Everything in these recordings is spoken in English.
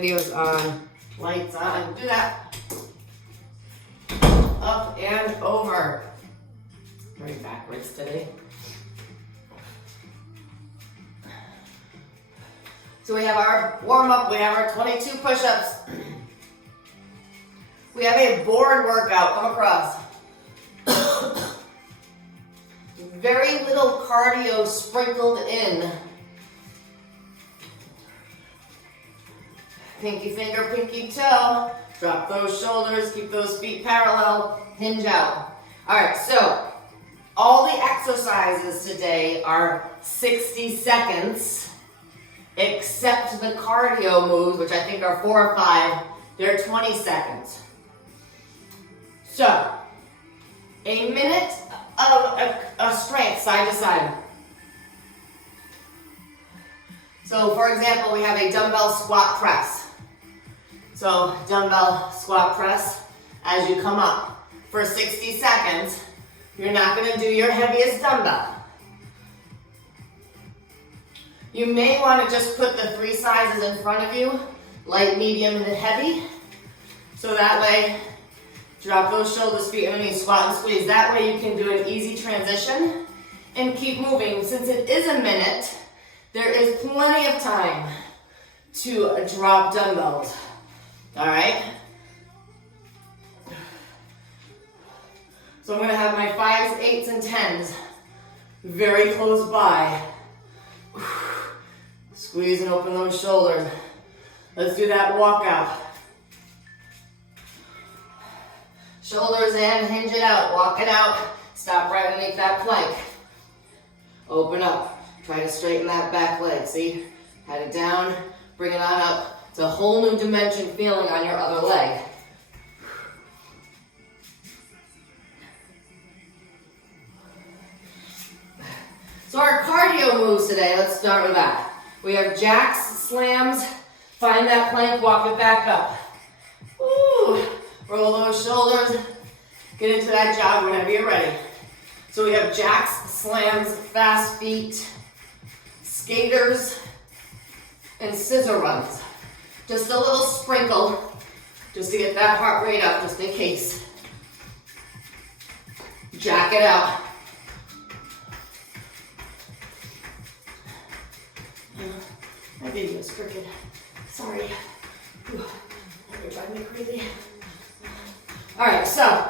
Videos on, lights on, do that. Up and over. Very backwards today. So we have our warm up, we have our 22 push-ups. We have a board workout, come across. Very little cardio sprinkled in. Pinky finger, pinky toe. Drop those shoulders, keep those feet parallel, hinge out. All right, so all the exercises today are 60 seconds, except the cardio moves, which I think are 4 or 5, they're 20 seconds. So, a minute of strength side to side. So, for example, we have a dumbbell squat press. So, dumbbell squat press, as you come up for 60 seconds, you're not going to do your heaviest dumbbell. You may want to just put the 3 sizes in front of you, light, medium, and heavy. So that way, drop those shoulders, feet underneath, squat and squeeze. That way you can do an easy transition and keep moving. Since it is a minute, there is plenty of time to drop dumbbells. All right? So I'm going to have my 5s, 8s, and 10s very close by. Squeeze and open those shoulders. Let's do that walkout. Shoulders in, hinge it out, walk it out. Stop right underneath that plank. Open up. Try to straighten that back leg. See? Head it down, bring it on up. It's a whole new dimension feeling on your other leg. So our cardio moves today, let's start with that. We have jacks, slams, find that plank, walk it back up. Woo. Roll those shoulders, get into that jog whenever you're ready. So we have jacks, slams, fast feet, skaters, and scissor runs. Just a little sprinkle, just to get that heart rate up, just in case. Jack it out. My video's crooked. Sorry. You're driving me crazy. All right, so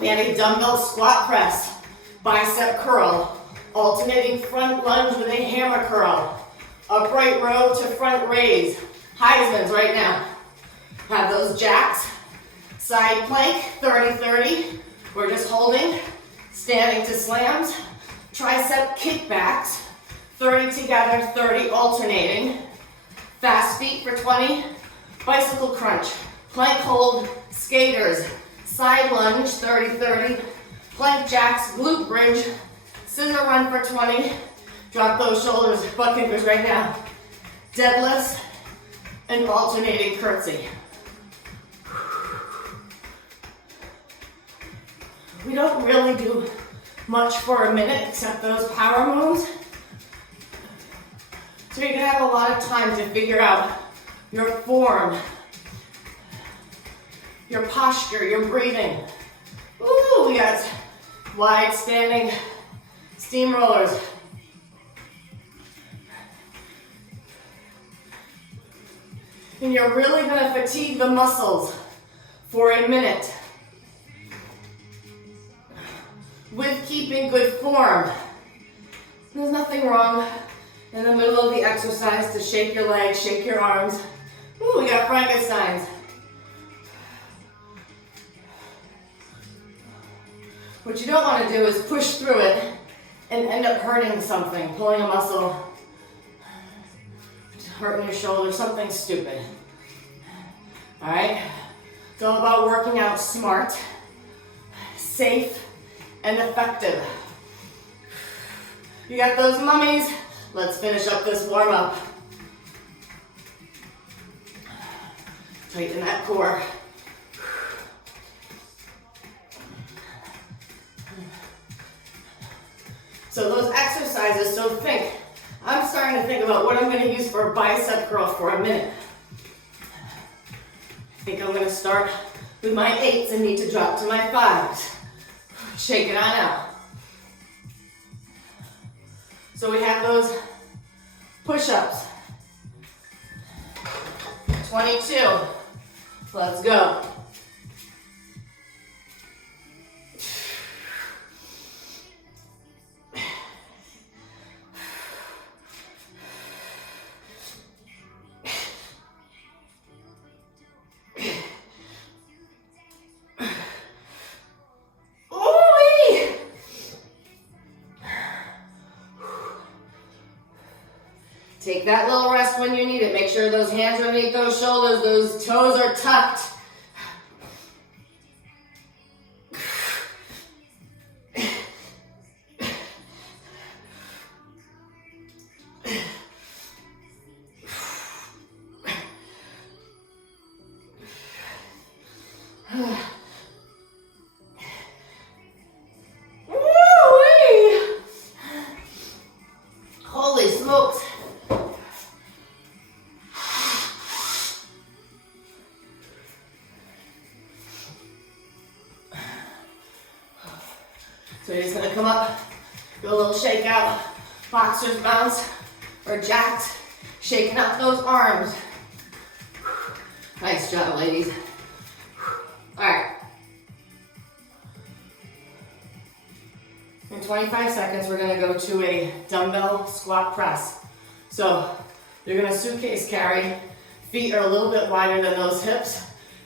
we have a dumbbell squat press, bicep curl, alternating front lunge with a hammer curl, upright row to front raise, Heisman's right now. Have those jacks, side plank, 30-30. We're just holding, standing to slams, tricep kickbacks, 30 together, 30 alternating, fast feet for 20, bicycle crunch, plank hold, skaters, side lunge, 30-30, plank jacks, glute bridge, scissor run for 20, drop those shoulders, butt kickers right now, deadlifts, and alternating curtsy. We don't really do much for a minute except those power moves. So you're gonna have a lot of time to figure out your form, your posture, your breathing. Ooh, we got wide standing steamrollers. And you're really gonna fatigue the muscles for a minute with keeping good form. There's nothing wrong in the middle of the exercise to shake your legs, shake your arms. Ooh, we got Frankensteins. What you don't want to do is push through it and end up hurting something, pulling a muscle, hurting your shoulder, something stupid. All right? It's all about working out smart, safe, and effective. You got those mummies? Let's finish up this warm up. Tighten that core. So those exercises, so think, I'm starting trying to think about what I'm gonna use for a bicep curl for a minute. I think I'm gonna start with my 8s and need to drop to my 5s. Shake it on out. So we have those push-ups. 22. Let's go. Take that little rest when you need it. Make sure those hands are underneath those shoulders, those toes are tucked. Woo-wee! Holy smokes. So you're just gonna come up, do a little shake out, boxer's bounce, or jacked, shaking out those arms. Nice job, ladies. All right. In 25 seconds, we're gonna go to a dumbbell squat press. So you're gonna suitcase carry, feet are a little bit wider than those hips.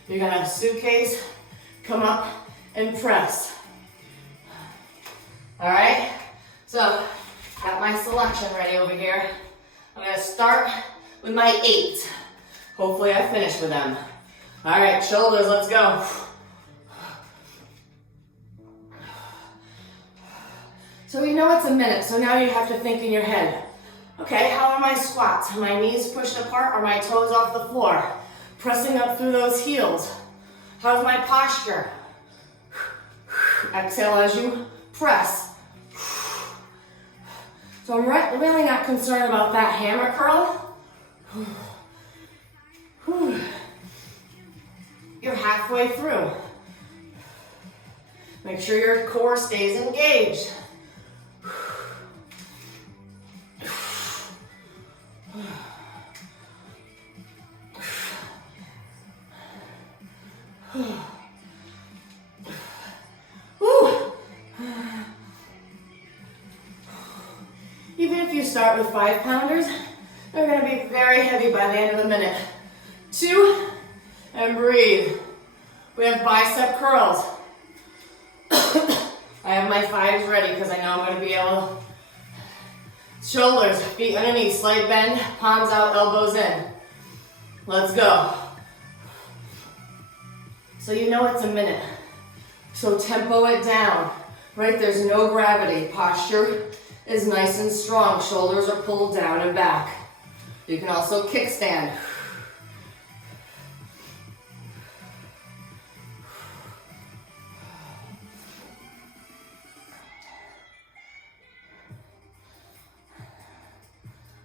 You're gonna suitcase, come up, and press. All right, so got my selection ready over here. I'm gonna start with my 8s. Hopefully I finish with them. All right, shoulders, let's go. So you know it's a minute, so now you have to think in your head, okay, how are my squats? Are my knees pushed apart? Are my toes off the floor? Pressing up through those heels. How's my posture? Exhale as you press. So I'm really not concerned about that hammer curl. You're halfway through. Make sure your core stays engaged. Even if you start with 5-pounders, they're going to be very heavy by the end of the minute. 2, and breathe. We have bicep curls. I have my 5s ready because I know I'm going to be able. Shoulders, feet underneath, slight bend, palms out, elbows in. Let's go. So you know it's a minute. So tempo it down, right? There's no gravity. Posture is nice and strong. Shoulders are pulled down and back. You can also kickstand.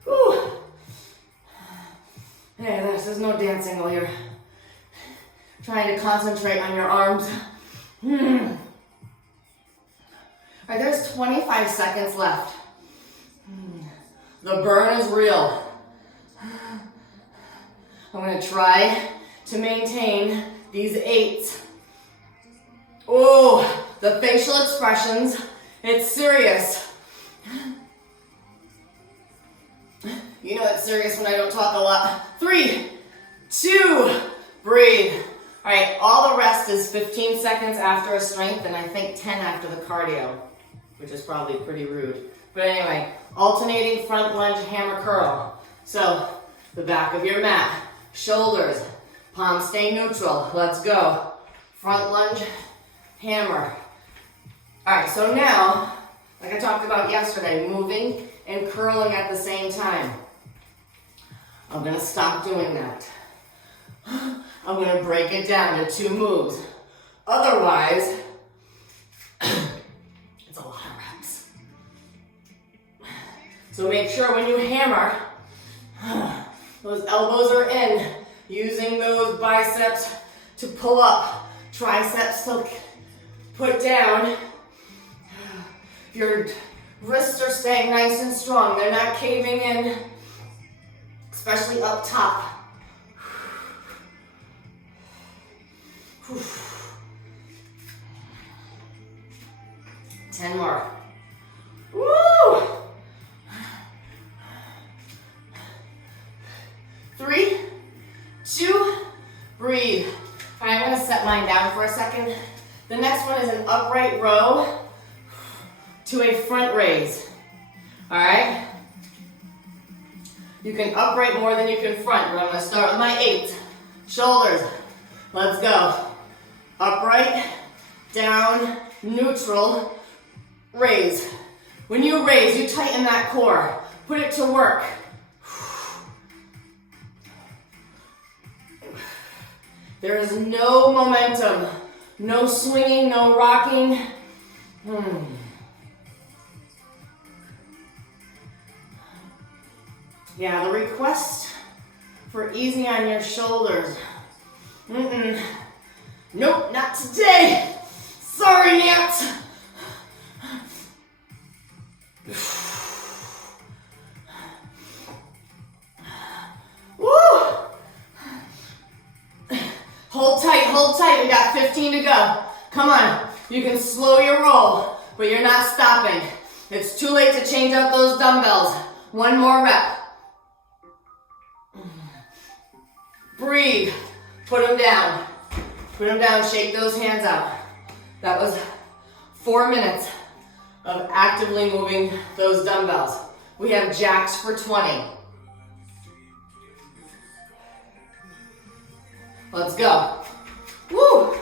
Whew. Hey, this is no dancing while you're trying to concentrate on your arms. All right, there's 25 seconds left. The burn is real. I'm gonna try to maintain these 8s. Oh, the facial expressions, it's serious. You know it's serious when I don't talk a lot. 3, 2, breathe. All right, all the rest is 15 seconds after a strength and I think 10 after the cardio, which is probably pretty rude. But anyway, alternating front lunge, hammer curl. So the back of your mat, shoulders, palms stay neutral. Let's go. Front lunge, hammer. All right, so now, like I talked about yesterday, moving and curling at the same time. I'm gonna stop doing that. I'm gonna break it down to 2 moves. Otherwise, it's a lot of reps. So make sure when you hammer, those elbows are in, using those biceps to pull up, triceps to put down. Your wrists are staying nice and strong. They're not caving in, especially up top. 10 more. Woo! 3, 2, breathe. All right, I'm gonna set mine down for a second. The next one is an upright row to a front raise. All right? You can upright more than you can front, but I'm gonna start with my 8. Shoulders, let's go. Upright, down, neutral, raise. When you raise, you tighten that core. Put it to work. There is no momentum, no swinging, no rocking. Yeah, the request for easy on your shoulders. Nope, not today. Sorry, Nance. Woo! Hold tight. We got 15 to go. Come on. You can slow your roll, but you're not stopping. It's too late to change up those dumbbells. One more rep. Breathe. Put them down. Put them down. Shake those hands out. That was 4 minutes of actively moving those dumbbells. We have jacks for 20. Let's go. Woo!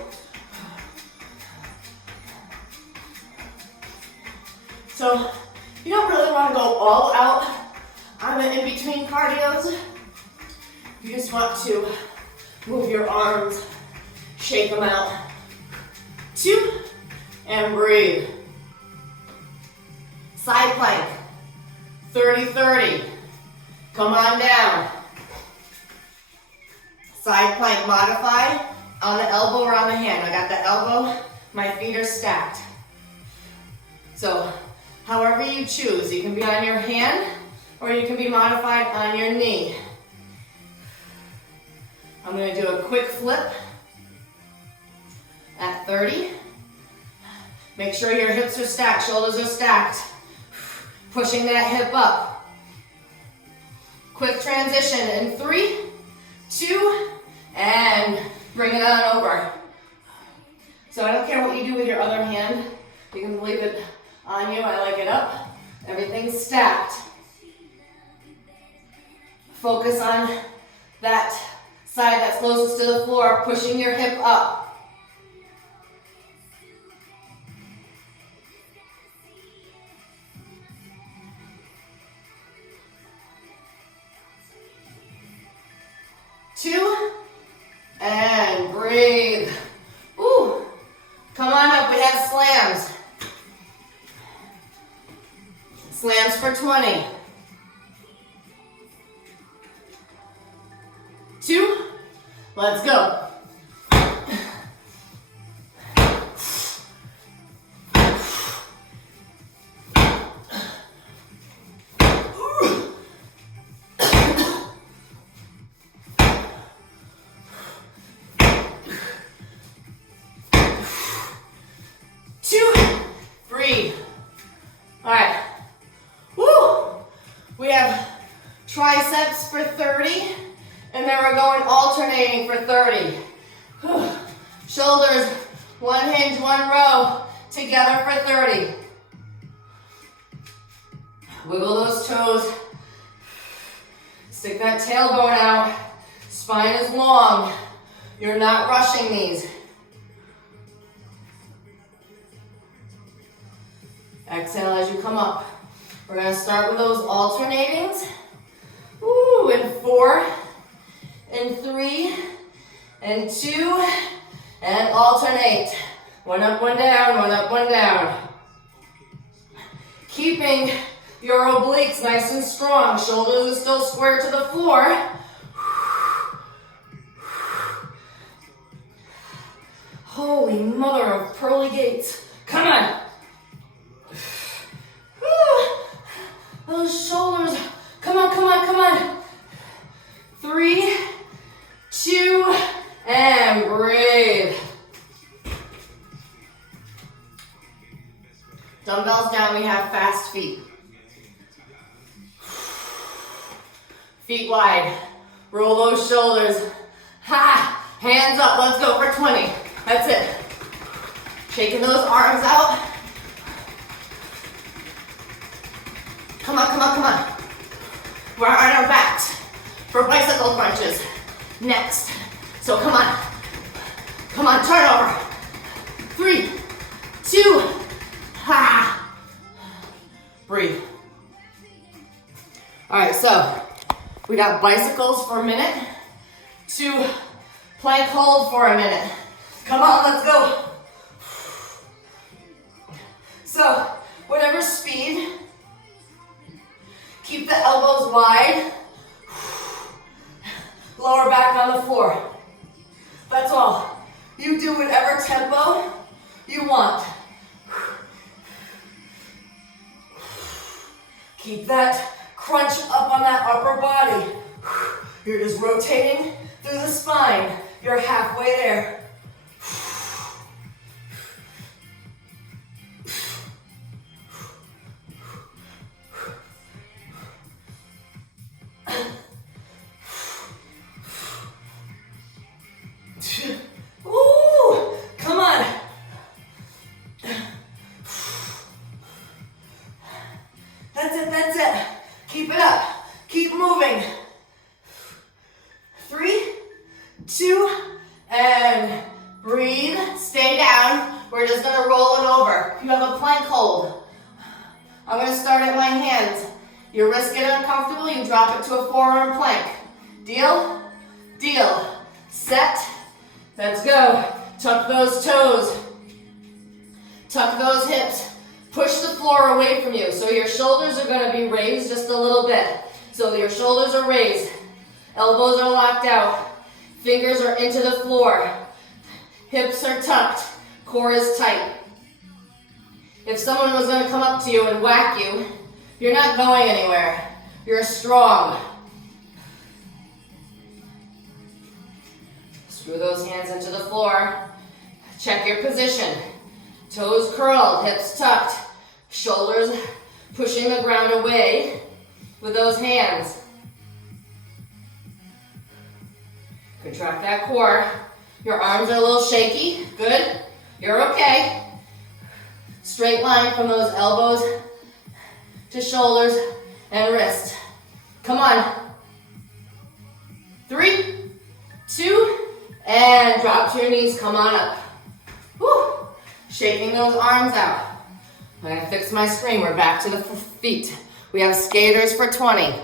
So, you don't really want to go all out on the in-between cardios. You just want to move your arms, shake them out. 2, and breathe. Side plank, 30-30. Come on down. Side plank modified on the elbow or on the hand. I got the elbow, my feet are stacked. So, however you choose, you can be on your hand or you can be modified on your knee. I'm going to do a quick flip at 30. Make sure your hips are stacked, shoulders are stacked. Pushing that hip up. Quick transition in 3, 2, and bring it on over. So I don't care what you do with your other hand. You can leave it on you. I like it up. Everything's stacked. Focus on that side that's closest to the floor, pushing your hip up. Two, and breathe. Ooh, come on up, we have slams. Slams for 20. 2, let's go. Triceps for 30, and then we're going alternating for 30. Shoulders, one hinge, one row, together for 30. Wiggle those toes. Stick that tailbone out. Spine is long. You're not rushing these. Exhale as you come up. We're going to start with those alternatings. Woo, in 4, in 3, and 2, and alternate. One up, one down, one up, one down. Keeping Your obliques nice and strong. Shoulders are still square to the floor. Holy mother of pearly gates. Come on. Those shoulders. Come on, come on, come on. 3, 2, and breathe. Dumbbells down, we have fast feet. Feet wide. Roll those shoulders. Ha! Hands up, let's go for 20. That's it. Shaking those arms out. Come on, come on, come on. We're on our backs for bicycle crunches. Next. So come on. Come on, turn over. 3, 2, ha. Breathe. All right, so we got bicycles for a minute. 2 plank hold for a minute. Come on, let's go. So, whatever speed, keep the elbows wide. Lower back on the floor. That's all. You do whatever tempo you want. Keep that crunch up on that upper body. You're just rotating through the spine. You're halfway there. Ooh, come on. That's it, that's it. Keep it up. Keep moving. 3, 2, and breathe. Stay down. We're just gonna roll it over. You have a plank hold. I'm gonna start at my hands. Your wrists get uncomfortable, you drop it to a forearm plank. Deal? Deal. Set. Let's go. Tuck those toes. Tuck those hips. Push the floor away from you. So your shoulders are gonna be raised just a little bit. So your shoulders are raised. Elbows are locked out. Fingers are into the floor. Hips are tucked. Core is tight. If someone was gonna come up to you and whack you, you're not going anywhere. You're strong. Screw those hands into the floor. Check your position. Toes curled, hips tucked, shoulders pushing the ground away with those hands. Contract that core. Your arms are a little shaky. Good. You're okay. Straight line from those elbows to shoulders and wrist. Come on. 3, 2, and drop to your knees. Come on up. Woo. Shaking those arms out. I'm gonna fix my screen. We're back to the feet. We have skaters for 20.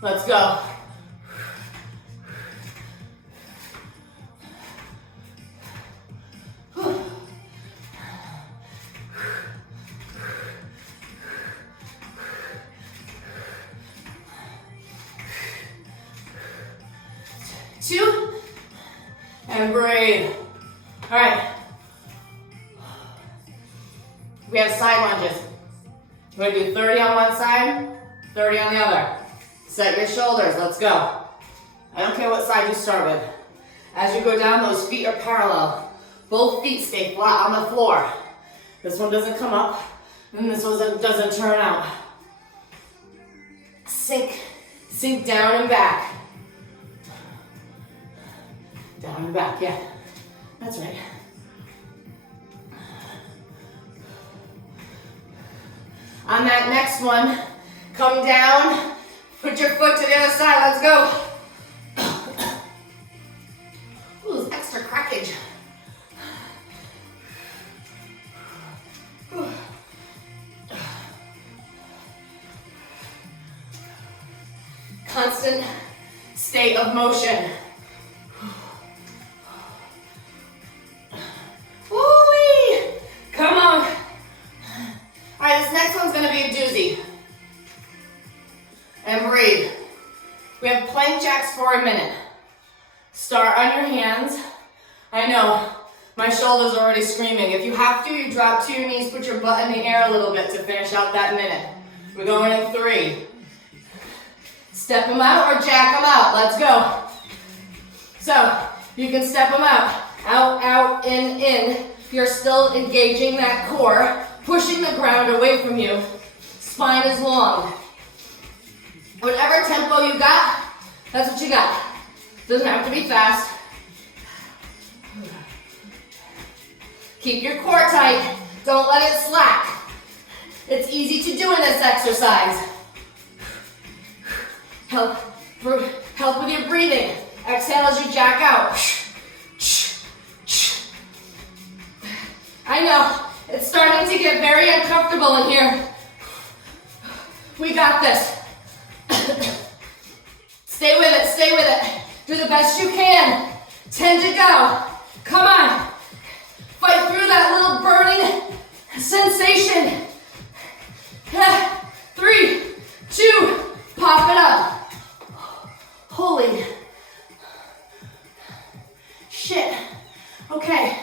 Let's go. Two, and breathe. All right. We have side lunges. We're gonna do 30 on one side, 30 on the other. Set your shoulders, let's go. I don't care what side you start with. As you go down, those feet are parallel. Both feet stay flat on the floor. This one doesn't come up, and this one doesn't turn out. Sink down and back. Down and back, yeah. That's right. On that next one, come down, put your foot to the other side, let's go. Ooh, it's extra crackage. Constant state of motion. Woo-wee! and breathe. We have plank jacks for a minute. Start on your hands. I know, my shoulder's already screaming. If you have to, you drop to your knees, put your butt in the air a little bit to finish out that minute. We're going in 3. Step them out or jack them out. Let's go. So, you can step them out. Out, out, in. You're still engaging that core, pushing the ground away from you. Spine is long. Whatever tempo you got, that's what you got. Doesn't have to be fast. Keep your core tight. Don't let it slack. It's easy to do in this exercise. Help with your breathing. Exhale as you jack out. I know, it's starting to get very uncomfortable in here. We got this. Stay with it, stay with it. Do the best you can. 10 to go. Come on. Fight through that little burning sensation. 3, 2, pop it up. Holy shit. Okay,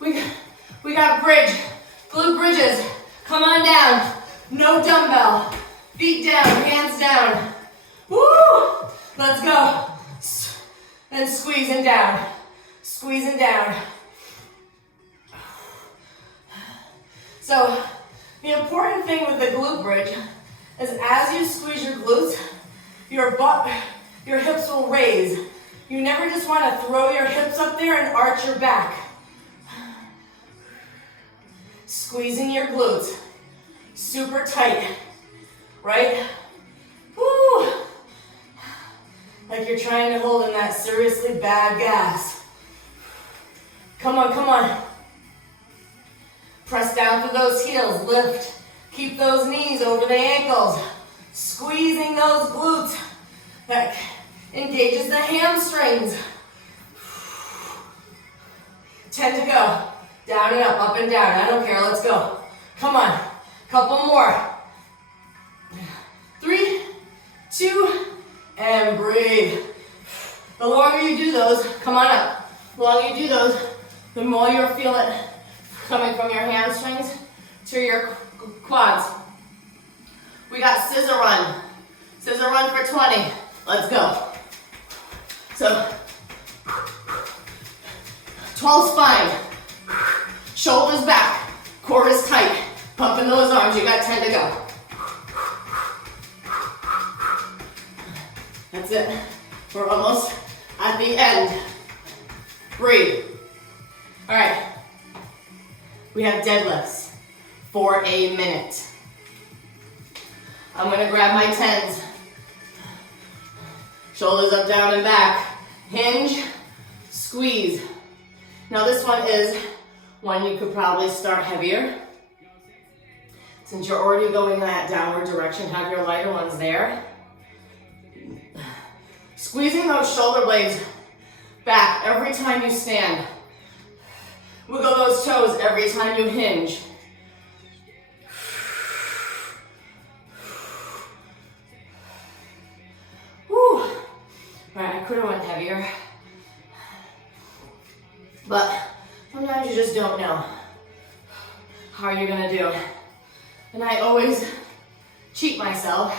we got bridge, glute bridges. Come on down. No dumbbell. Feet down, hands down. Woo! Let's go. And squeezing down. Squeezing down. So, the important thing with the glute bridge is as you squeeze your glutes, your hips will raise. You never just want to throw your hips up there and arch your back. Squeezing your glutes. Super tight. Right? Woo! Like you're trying to hold in that seriously bad gas. Come on, come on. Press down through those heels, lift. Keep those knees over the ankles. Squeezing those glutes. That engages the hamstrings. 10 to go. Down and up and down. I don't care, let's go. Come on, couple more. 3, 2, and breathe. The longer you do those, come on up. The longer you do those, the more you'll feel it coming from your hamstrings to your quads. We got scissor run. Scissor run for 20. Let's go. So, tall spine. Shoulders back. Core is tight. Pumping those arms. You got 10 to go. That's it. We're almost at the end. Breathe. All right. We have deadlifts for a minute. I'm gonna grab my 10s. Shoulders up, down, and back. Hinge, squeeze. Now this one is one you could probably start heavier. Since you're already going in that downward direction, have your lighter ones there. Squeezing those shoulder blades back every time you stand. Wiggle those toes every time you hinge. Whew. All right, I could have went heavier. But sometimes you just don't know how you're gonna do. And I always cheat myself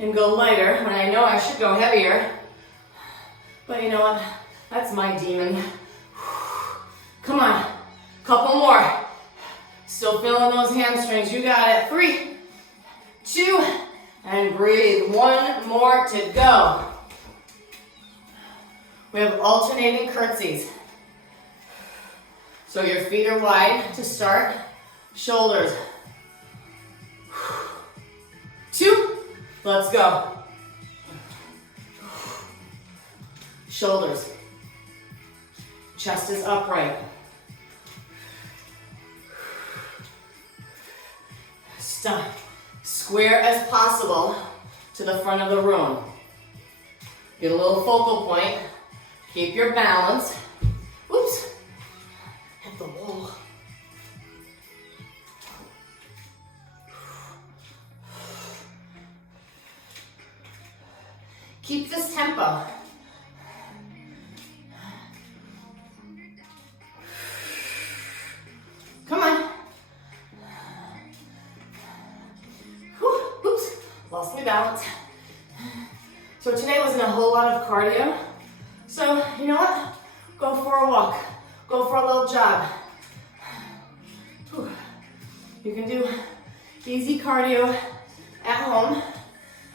and go lighter when I know I should go heavier. But you know what? That's my demon. Come on, couple more. Still feeling those hamstrings, you got it. 3, 2, and breathe. 1 more to go. We have alternating curtsies. So your feet are wide to start. Shoulders. 2, let's go. Shoulders. Chest is upright. Square as possible to the front of the room. Get a little focal point. Keep your balance. Oops. Hit the wall. Keep this tempo. Come on. Whew, oops, lost my balance. So today wasn't a whole lot of cardio. So you know what? Go for a walk. Go for a little jog. Whew. You can do easy cardio at home.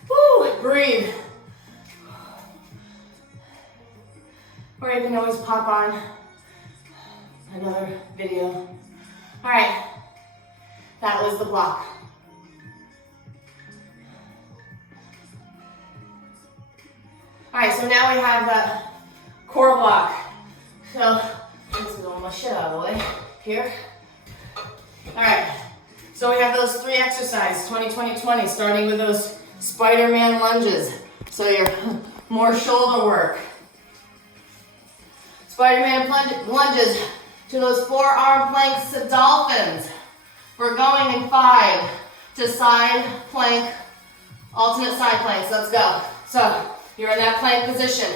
Woo, breathe. Or you can always pop on another video. All right, that was the block. All right, so now we have the core block. So let's go my shit out of the way here. All right, so we have those 3 exercises, 20-20-20, starting with those Spiderman lunges. So you're more shoulder work. Spiderman lunges to those forearm planks to dolphins. We're going in 5 to side plank, alternate side planks. Let's go. So you're in that plank position.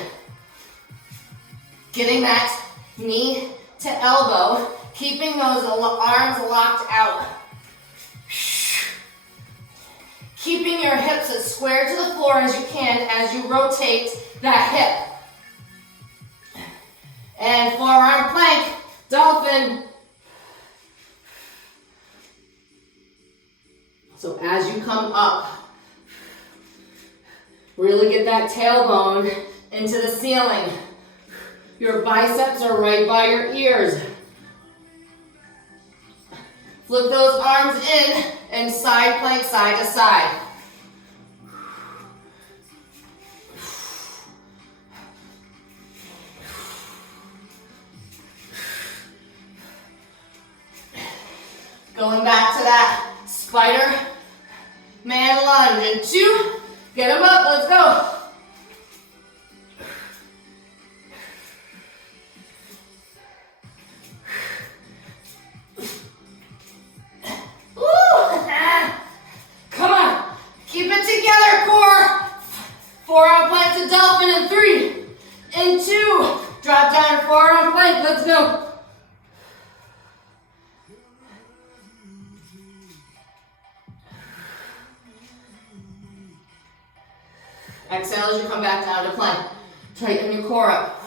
Getting that knee to elbow, keeping those arms locked out. Keeping your hips as square to the floor as you can as you rotate that hip. And forearm plank, dolphin. So as you come up, really get that tailbone into the ceiling. Your biceps are right by your ears. Flip those arms in and side plank side to side. Going back to that Spiderman lunge in 2. Get them up, let's go. Come on, keep it together, core. Forearm plank to dolphin in 3, in 2. Drop down, forearm plank, let's go. Exhale as you come back down to plank. Tighten your core up.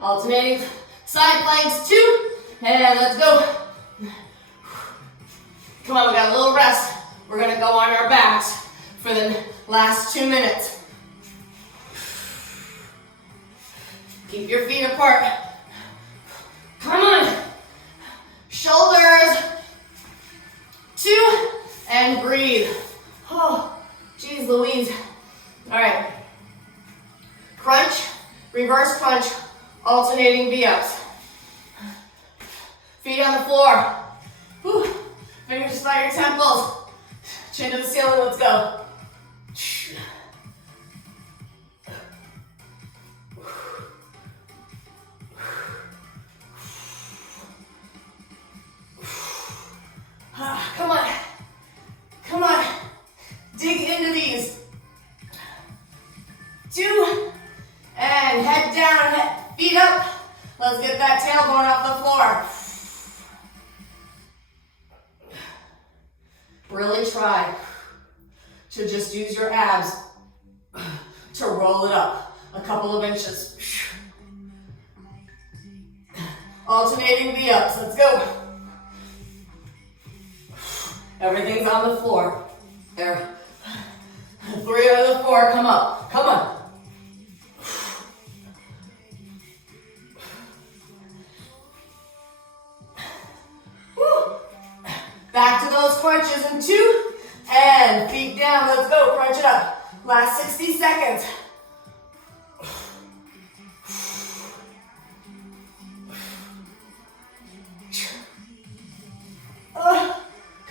Alternating side planks, 2, and let's go. Come on, we got a little rest. We're gonna go on our backs for the last 2 minutes. Keep your feet apart. Come on. Shoulders. 2, and breathe. Oh, geez Louise. All right. Crunch, reverse crunch, alternating V-ups. Feet on the floor. Whew. Fingers by your temples. Chin to the ceiling, let's go. Come on. Come on. Dig into these. 2, and head down, feet up. Let's get that tailbone off the floor. Really try to just use your abs to roll it up a couple of inches. Alternating the ups, let's go. Everything's on the floor. There. 3 out of the 4, come up, come on. Woo. Back to those crunches in 2, and feet down, let's go, crunch it up. Last 60 seconds.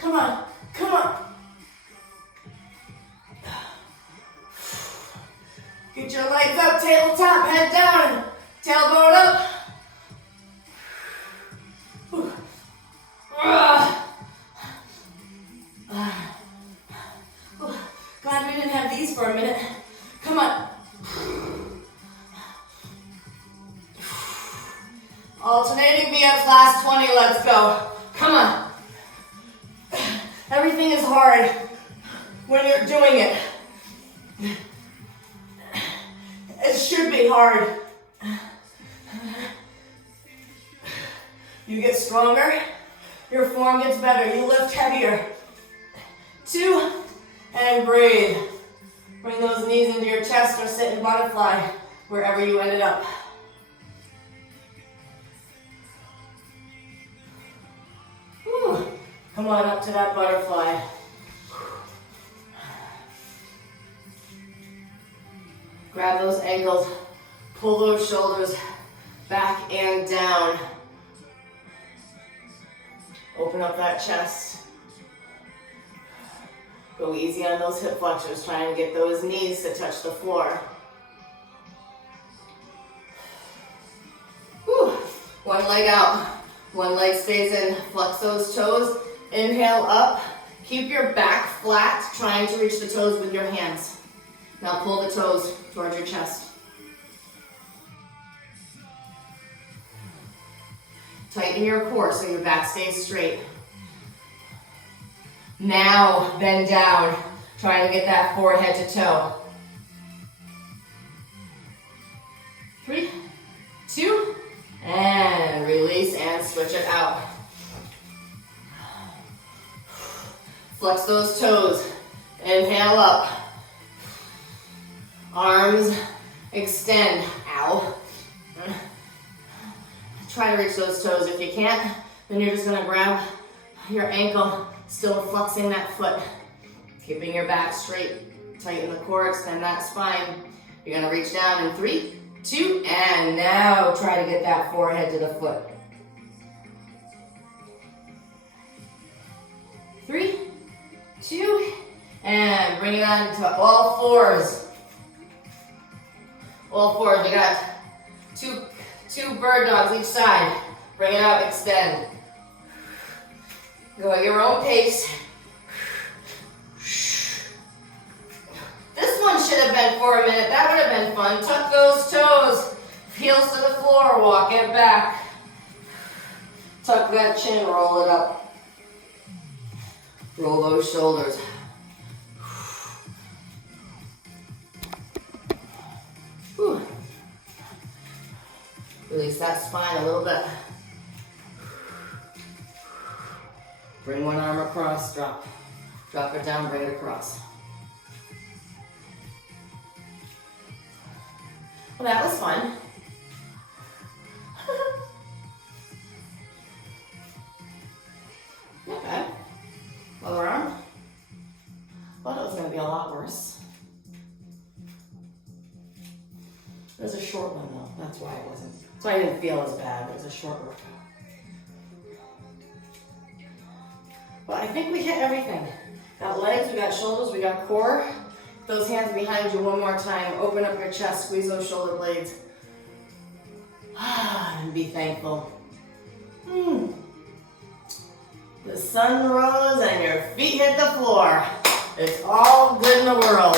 Come on, come on. Get your legs up, tabletop, head down, tailbone up. Glad we didn't have knees for a minute. Come on. Alternating V-ups, last 20, let's go. Come on. Everything is hard when you're doing it. It should be hard. You get stronger, your form gets better, you lift heavier. 2, and breathe. Bring those knees into your chest or sit in butterfly, wherever you ended up. Whew. Come on up to that butterfly. Grab those ankles, pull those shoulders back and down. Open up that chest. Go easy on those hip flexors, trying to get those knees to touch the floor. Whew. One leg out, one leg stays in. Flex those toes, inhale up. Keep your back flat, trying to reach the toes with your hands. Now pull the toes towards your chest. Tighten your core so your back stays straight. Now bend down, trying to get that forehead to toe. 3, 2, and release and switch it out. Flex those toes. Inhale up. Arms extend. Ow. Try to reach those toes. If you can't, then you're just going to grab your ankle, still flexing that foot. Keeping your back straight. Tighten the core, extend that spine. You're going to reach down in 3, 2, and now try to get that forehead to the foot. 3, 2, and bring it on to all fours. All fours. We got two bird dogs each side. Bring it out, extend. Go at your own pace. This one should have been for a minute. That would have been fun. Tuck those toes. Heels to the floor. Walk it back. Tuck that chin. Roll it up. Roll those shoulders. Whew. Release that spine a little bit. Bring one arm across, drop. Drop it down, bring it across. Well, that was fun. Not bad. Lower arm. Thought it was going to be a lot worse. It was a short one though, that's why it wasn't. That's why I didn't feel as bad. It was a short workout. But I think we hit everything. Got legs, we got shoulders, we got core. Those hands behind you one more time. Open up your chest, squeeze those shoulder blades. And be thankful. The sun rose and your feet hit the floor. It's all good in the world.